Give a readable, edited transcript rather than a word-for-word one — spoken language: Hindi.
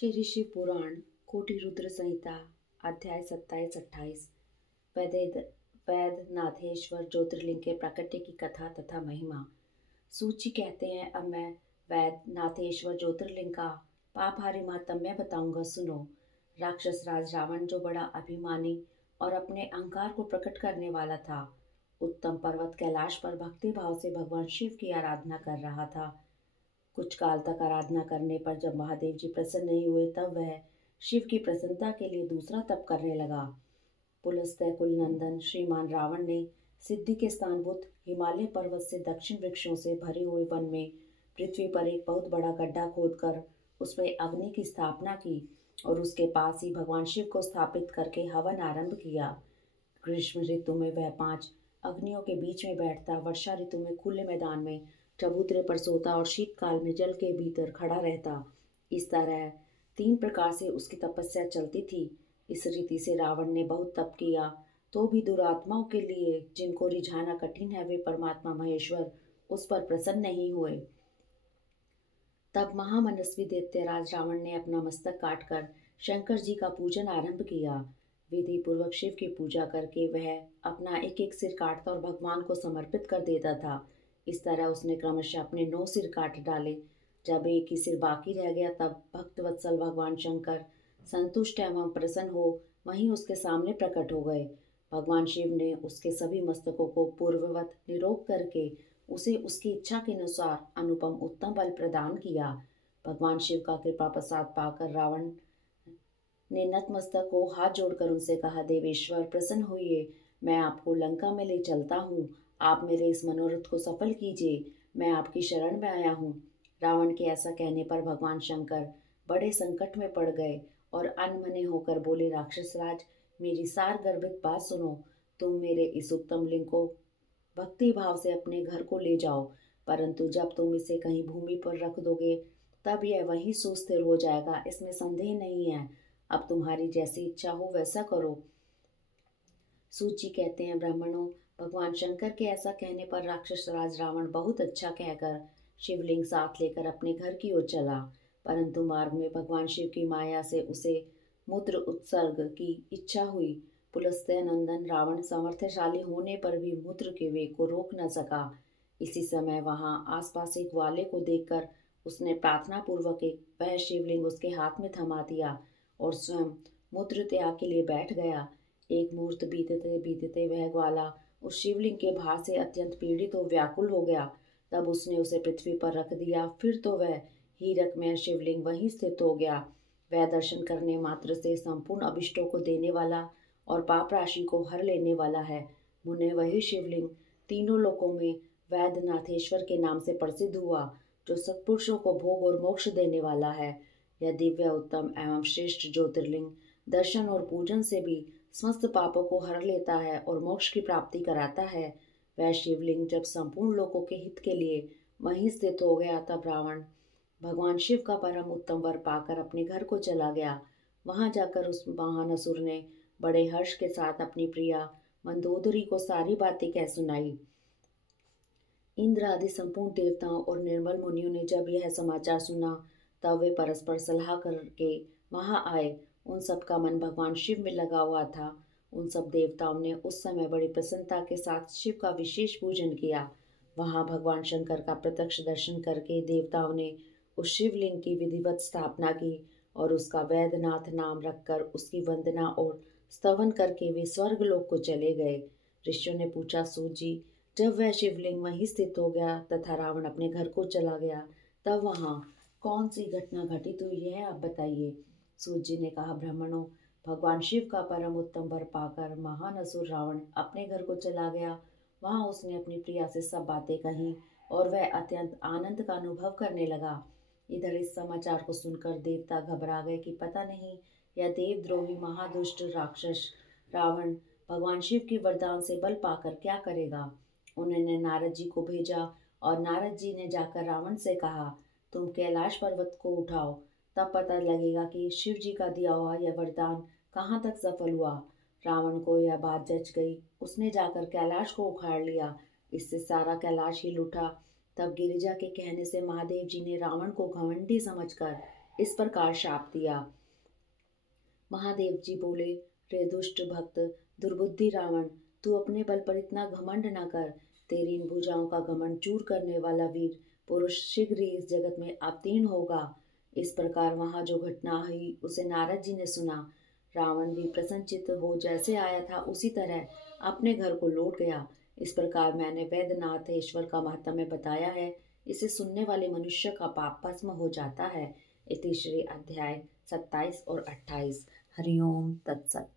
श्री शिव पुराण कोटि रुद्र संहिता अध्याय 27-28 वैद्यनाथेश्वर ज्योतिर्लिंग के प्राकट्य की कथा तथा महिमा। सूची कहते हैं, अब मैं वैद्यनाथेश्वर ज्योतिर्लिंग का पापहारी महात्म्य बताऊंगा, सुनो। राक्षस राज रावण, जो बड़ा अभिमानी और अपने अहंकार को प्रकट करने वाला था, उत्तम पर्वत कैलाश पर भक्ति भाव से भगवान शिव की आराधना कर रहा था। कुछ काल तक आराधना करने पर जब महादेव जी प्रसन्न नहीं हुए, तब वह शिव की प्रसन्नता के लिए दूसरा तप करने लगा। पुलस्त्य कुलनंदन श्रीमान रावण ने सिद्धि के स्थानभूत हिमालय पर्वत से दक्षिण वृक्षों से भरे हुए वन में पृथ्वी पर एक बहुत बड़ा गड्ढा खोदकर उसमें अग्नि की स्थापना की और उसके पास ही भगवान शिव को स्थापित करके हवन आरंभ किया। ग्रीष्म ऋतु में वह 5 अग्नियों के बीच में बैठता, वर्षा ऋतु में खुले मैदान में चबूतरे पर सोता और शीतकाल में जल के भीतर खड़ा रहता। इस तरह 3 प्रकार से उसकी तपस्या चलती थी। इस रीति से रावण ने बहुत तप किया, तो भी दुरात्माओं के लिए, जिनको रिझाना कठिन है, वे परमात्मा महेश्वर उस पर प्रसन्न नहीं हुए। तब महामनस्वी दैत्यराज रावण ने अपना मस्तक काटकर शंकर जी का पूजन आरंभ किया। विधि पूर्वक शिव की पूजा करके वह अपना एक एक सिर काटता और भगवान को समर्पित कर देता था। इस तरह उसने क्रमशः अपने 9 सिर काट डाले। जब एक ही सिर बाकी रह गया, तब भक्तवत्सल भगवान शंकर संतुष्ट एवं प्रसन्न हो वहीं उसके सामने प्रकट हो गए। भगवान शिव ने उसके सभी मस्तकों को पूर्ववत निरोग करके उसे उसकी इच्छा के अनुसार अनुपम उत्तम बल प्रदान किया। भगवान शिव का कृपा प्रसाद पाकर रावण ने नतमस्तक हो हाथ जोड़कर उनसे कहा, देवेश्वर प्रसन्न होइए, मैं आपको लंका में ले चलता हूँ। आप मेरे इस मनोरथ को सफल कीजिए, मैं आपकी शरण में आया हूँ। रावण के ऐसा कहने पर भगवान शंकर बड़े संकट में पड़ गए और अनमने होकर बोले, राक्षस राज, मेरी सार गर्भित बात सुनो। तुम मेरे इस उत्तम लिंग को भक्ति भाव से अपने घर को ले जाओ, परंतु जब तुम इसे कहीं भूमि पर रख दोगे, तब यह वहीं सुस्थिर हो जाएगा, इसमें संदेह नहीं है। अब तुम्हारी जैसी इच्छा हो वैसा करो। सूची कहते हैं, ब्राह्मणों, भगवान शंकर के ऐसा कहने पर राक्षस राज रावण बहुत अच्छा कहकर शिवलिंग साथ लेकर अपने घर की ओर चला, परंतु मार्ग में भगवान शिव की माया से उसे मूत्र उत्सर्ग की इच्छा हुई। पुलस्त्य नंदन रावण सामर्थ्यशाली होने पर भी मूत्र के वेग को रोक न सका। इसी समय वहां आसपास एक ग्वाले को देखकर उसने प्रार्थना पूर्वक एक वह शिवलिंग उसके हाथ में थमा दिया और स्वयं मूत्र त्याग के लिए बैठ गया। एक मुहूर्त बीतते बीतते वह ग्वाला उस शिवलिंग के भार से अत्यंत पीड़ित और व्याकुल हो गया। तब उसने उसे पृथ्वी पर रख दिया। फिर तो वह हीरकमय शिवलिंग वहीं स्थित हो गया। वह दर्शन करने मात्र से संपूर्ण अभिष्टों को देने वाला और पाप राशि को हर लेने वाला है। मुने वही शिवलिंग तीनों लोकों में वैद्यनाथेश्वर के नाम से प्रसिद्ध हुआ, जो सत्पुरुषों को भोग और मोक्ष देने वाला है। यह दिव्य उत्तम एवं श्रेष्ठ ज्योतिर्लिंग दर्शन और पूजन से भी समस्त पापों को हर लेता है और मोक्ष की प्राप्ति कराता है। वह शिवलिंग जब संपूर्ण लोगों के हित के लिए वहीं स्थित हो गया, तब रावण भगवान शिव का परम उत्तम वर पाकर अपने घर को चला गया। वहां जाकर उस महान असुर ने बड़े हर्ष के साथ अपनी प्रिया मंदोदरी को सारी बातें कह सुनाई। इंद्र आदि संपूर्ण देवताओं और निर्मल मुनियों ने जब यह समाचार सुना, तब वे परस्पर सलाह करके वहां आए। उन सब का मन भगवान शिव में लगा हुआ था। उन सब देवताओं ने उस समय बड़ी प्रसन्नता के साथ शिव का विशेष पूजन किया। वहां भगवान शंकर का प्रत्यक्ष दर्शन करके देवताओं ने उस शिवलिंग की विधिवत स्थापना की और उसका वैद्यनाथ नाम रखकर उसकी वंदना और स्तवन करके वे स्वर्ग लोक को चले गए। ऋषियों ने पूछा, सूत जी, जब वह शिवलिंग वहीं स्थित हो गया तथा रावण अपने घर को चला गया, तब वहां कौन सी घटना घटित हुई है, आप बताइए। सूत जी ने कहा, ब्राह्मणों, भगवान शिव का परम उत्तम वर पाकर महान असुर रावण अपने घर को चला गया। वहां उसने अपनी प्रिया से सब बातें कही और वह अत्यंत आनंद का अनुभव करने लगा। इधर इस समाचार को सुनकर देवता घबरा गए कि पता नहीं यह देवद्रोही महादुष्ट राक्षस रावण भगवान शिव के वरदान से बल पाकर क्या करेगा। उन्होंने नारद जी को भेजा और नारद जी ने जाकर रावण से कहा, तुम कैलाश पर्वत को उठाओ, तब पता लगेगा कि शिव जी का दिया हुआ यह वरदान कहाँ तक सफल हुआ। रावण को यह बात जच गई। उसने जाकर कैलाश को उखाड़ लिया। इससे सारा कैलाश हिल उठा। तब गिरिजा के कहने से महादेव जी ने रावण को घमंडी समझकर इस प्रकार शाप दिया। महादेव जी बोले, रे दुष्ट भक्त दुर्बुद्धि रावण, तू अपने बल पर इतना घमंड न कर। तेरी इन भुजाओं का घमंड चूर करने वाला वीर पुरुष शीघ्र ही इस जगत में अवतीर्ण होगा। इस प्रकार वहां जो घटना हुई उसे नारद जी ने सुना। रावण भी प्रसन्नचित्त हो जैसे आया था उसी तरह अपने घर को लौट गया। इस प्रकार मैंने वैद्यनाथेश्वर का महात्म्य बताया है। इसे सुनने वाले मनुष्य का पाप भस्म हो जाता है। इति श्री अध्याय 27 और 28। हरिओम तत्सत।